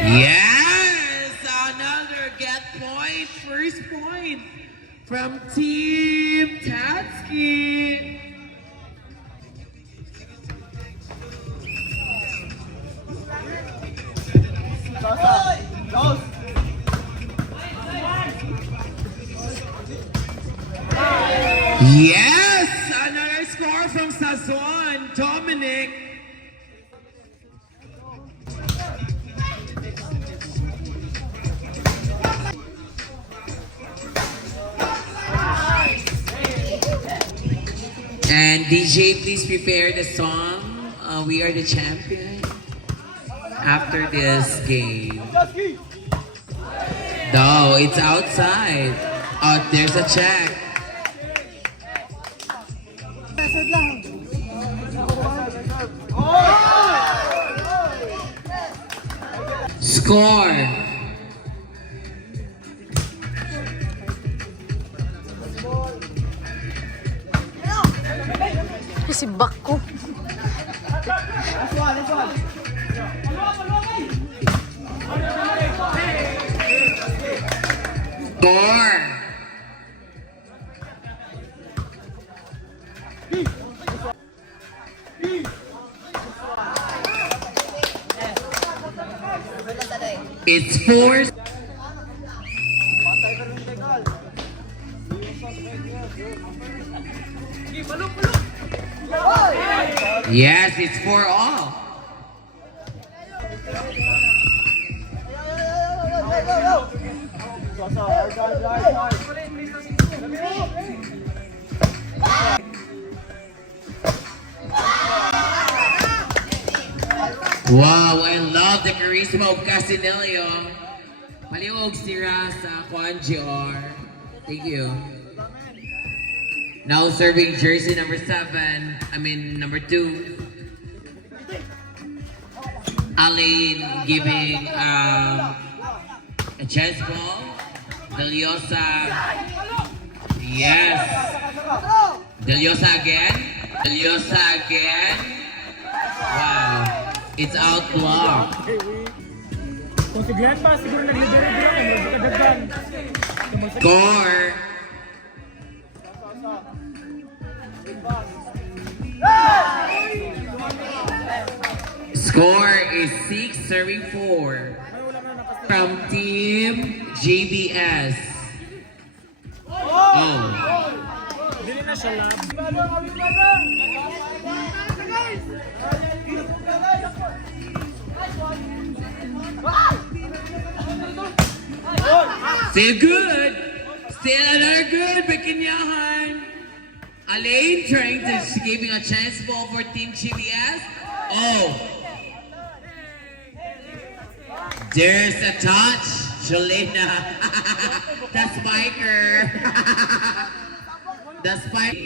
Yes, another get point, first point from Team Tatsuki. Yes, another score from Sazon, Dominic. And DJ, please prepare the song. We are the champion after this game. No, it's outside. Oh, there's a check. Score. Si Bako. Score. It's 4. Yes, it's 4-all. Wow, I love the charisma of Casinelio. Maliwag sira sa Juan GR. Thank you. Now serving jersey number 7, number 2. Alain giving a chance ball. Deliosa. Yes. Deliosa again. Deliosa again. Wow. It's out block. Kung si Glenn pa, siguro nag-lider-lider. Score. Score is 6 serving 4 from Team JBS. Oh. Dili na siya lab. Still good. Still another good, Bikinyahan. Alain trying to giving a chance ball for Team GBS. Oh. There's a touch. Jolena. The spiker. The spike.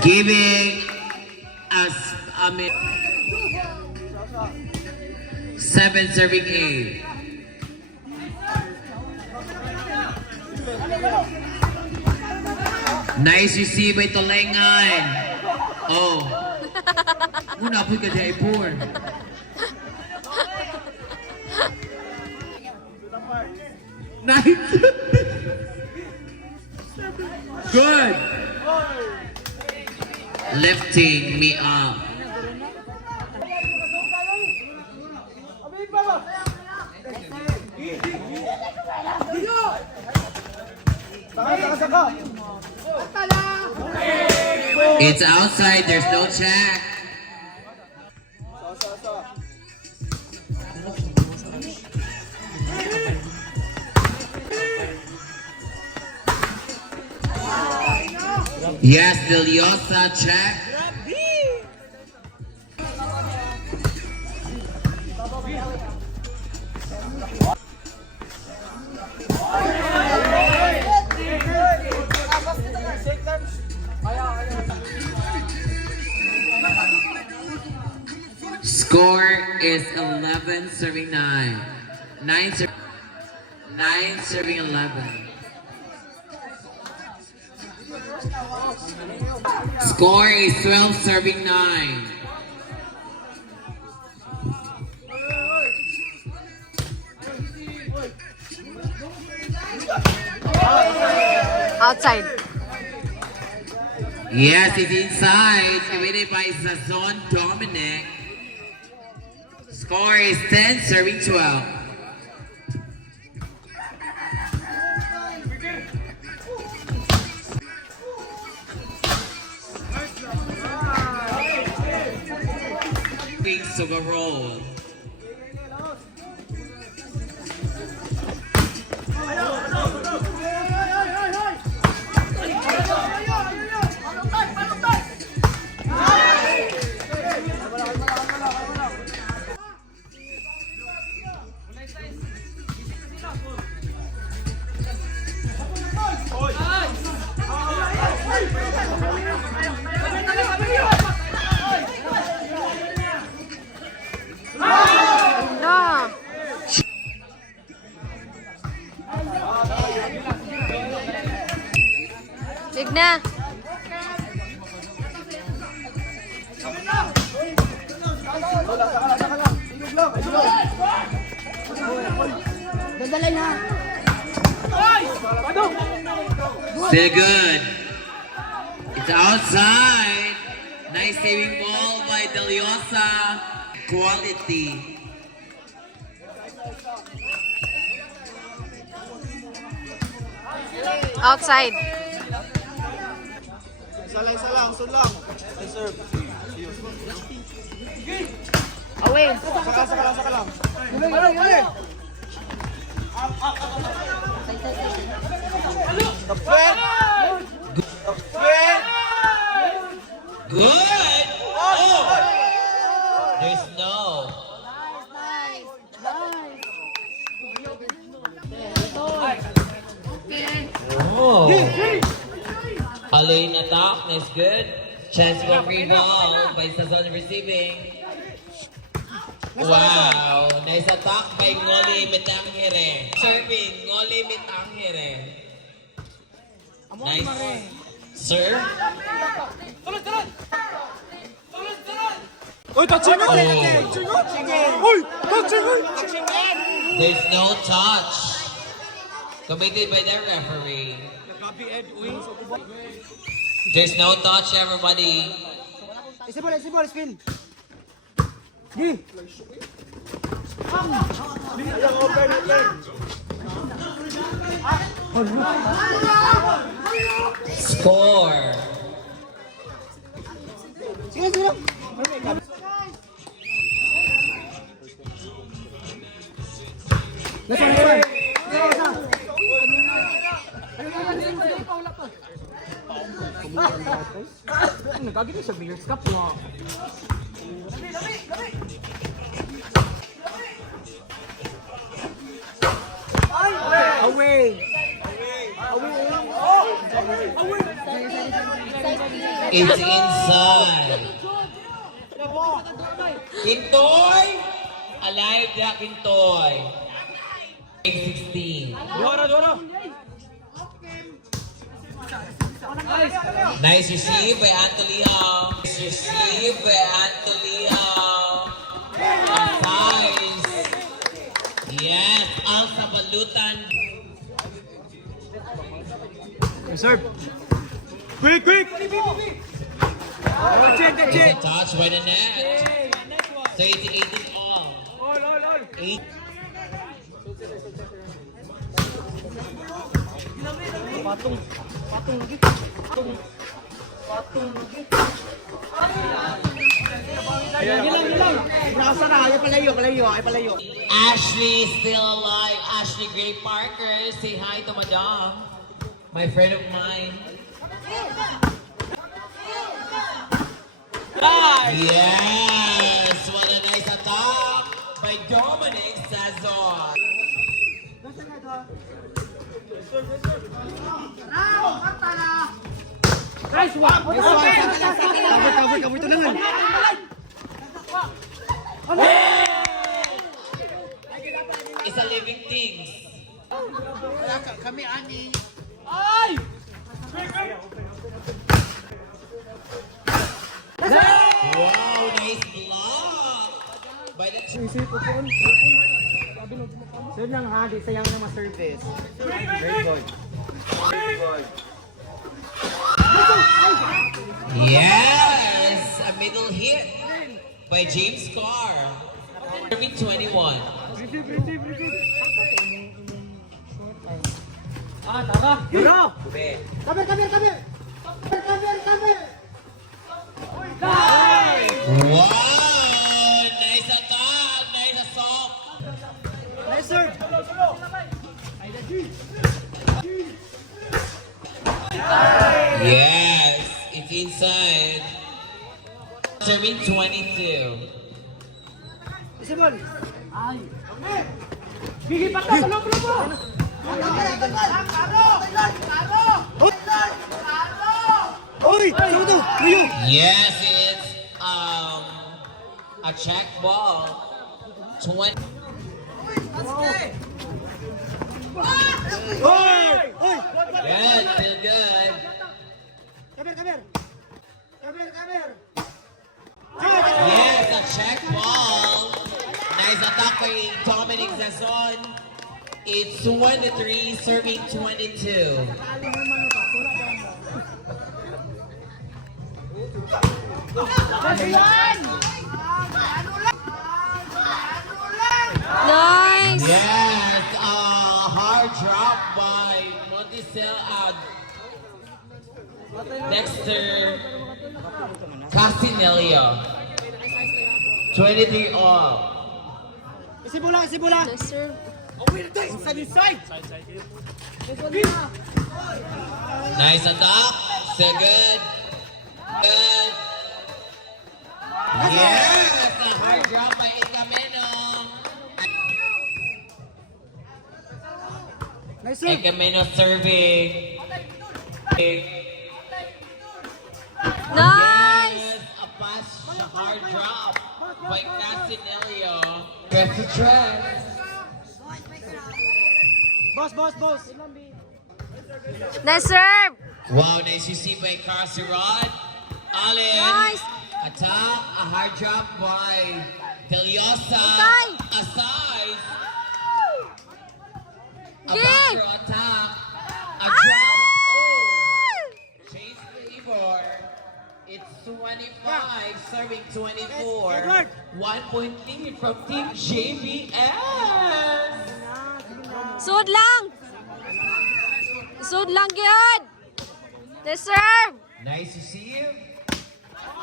Giving us 7 serving 8. Nice receive by Talengan. Oh. Una po ka dahil poor. Nice. Good. Lifting me up. It's outside, there's no check. Yes, Deliosa, check. Score is 11 serving 9. 9 serving 11. Score is 12 serving 9. Outside. Yes, it's inside. Committed by Sazon Dominic. Score is 10 serving 12. Wings to the roll. No. Signa. Dadalay na. Still good. It's outside. Nice saving ball by Deliosa. Quality. Outside. Isa lang, sun lang. I serve. Away. Saka lang. Tapwet! Tapwet! Good. Oh. There's no. Oh. Alain attack. Nice, good. Chance for free ball by Sazon receiving. Wow. Nice attack by Ngoli Mitangere. Serving. Ngoli Mitangere. Nice. Sir. Uy, touching Oh. Uy, touching There's no touch. Committed by the referee. There's no touch, everybody. Isibol, spin. Score. Sige. Nagkagin sa Billiards Cup mo. Away. It's inside. Kintoy. Alive na Kintoy. 16. Dora. Nice receive by Antolio. Nice receive by Antolio. Nice. Yes, ang sabalutan. Serve. Quick. It's a touch by the net. So it's 18 all. All. 8. Nasa na, ay palayo. Ashley is still alive. Ashley Gray Parker. Say hi to Madam. My friend of mine. Yes! What a nice attack by Dominic Sazon. Nice one. Cover ito naman. It's a living things. Kami ani. Wow, nice block by the So lang ha, di sayang na ma-service. Very good. Yes! A middle hit by James Carr. Serving 21. Ah, tara. Bro! Okay. Come here! Wow! Nice attack! Nice assault! Nice serve! Yes! It's inside. Serving 22. Isabel! Gigi pa to. Oy! Saan to? Tuyo! Yes, it's a check ball. 20. Oy! Oy! Good, still good. Come here! Yes, a check ball. Nice attack by Dominic Zazon. It's 1-3, serving 22. Nice. Yes, a hard drop by Monticello Dexter Castinello. 23 all. Isibula! Nice serve. Nice attack. So good. Good. Yes, a hard drop by Icameno. Nice serve! Icameno serving. Nice. Yes, a pass, a hard drop by Casinelio. Press to trust. Boss! Nice serve. Wow, nice to see by Carcerod. Allen. Nice. Attack, a hard drop by Deliosa. Atay. Aside. A Gee. backer attack. A drop. Oh. Chase favor. It's 25, serving 24. Edward. 1 point lead from Team JBS. Sud lang. Sud lang gyud. Nice serve. Nice to see you.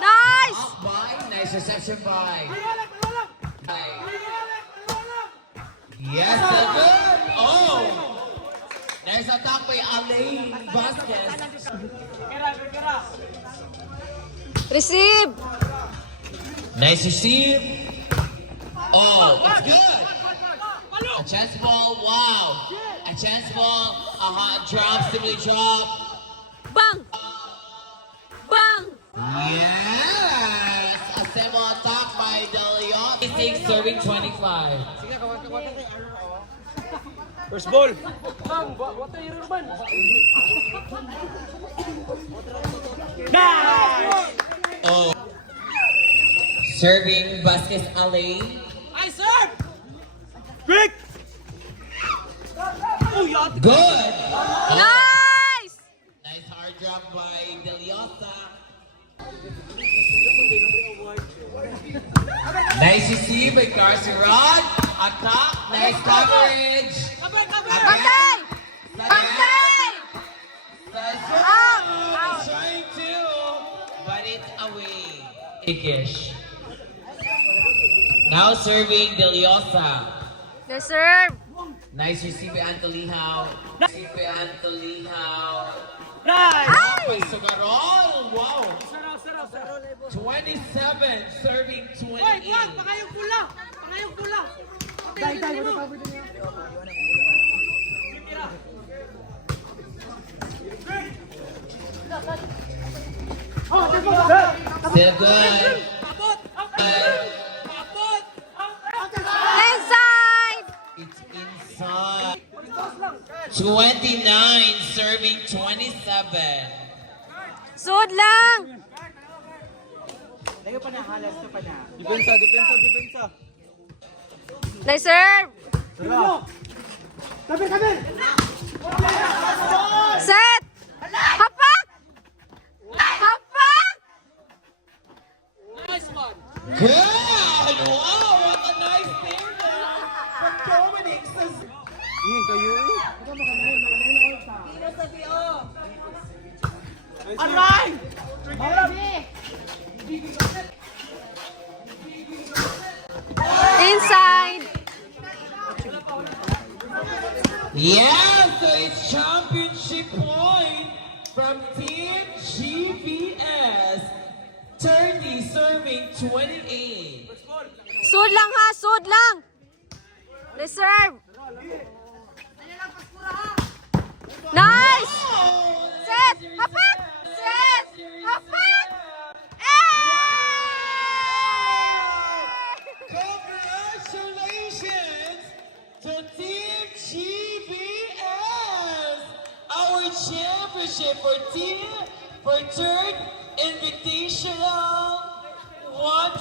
Nice. Up by, nice reception by. Yes, so good. Oh, nice attack by Alain Vasquez. Receive. Nice to see you. Oh, it's good. A chance ball, wow. A chance ball, a hot drop, simply drop. Bang. Bang. Yes! A semi attack by Deliot. He's serving 25. First ball. What are you doing? Oh. Serving Vasquez Alain. I serve. Quick. Good! Nice. Nice hard drop by Deliosa. Nice to see by Carson Rod. Attack. Nice coverage. Bantay. Bantay. Out. Trying to, but it's away. Ikish. Now serving Deliosa. Nice serve. Nice receive by Antolihao. Receive by Antolihao. Nice. By Sugarol. Wow. Sarap. 27 serving Hoy, 28. Buwag! Pangayong pula! Pangayong pula! Tay, tay, wala cover din niya. Still good. Abot! Abot! Inside! It's inside. 29 serving 27. Sud lang! Layo pa na, halas ka pa na. Depensa, depensa, depensa! Nice serve! Sabi, sabi! Set! Hapak! Hapak! Nice one! Good! Wow, what a nice save there from Dominic. Iyan kayo eh. Aray! Inside! Yeah, so it's championship point from Team GBS. 30 serving 28. Sud lang ha! Sud lang! Nice serve! Nice! Set! Hapak! Set! Hapak! Congratulations to Team GBS, our championship for third invitational. What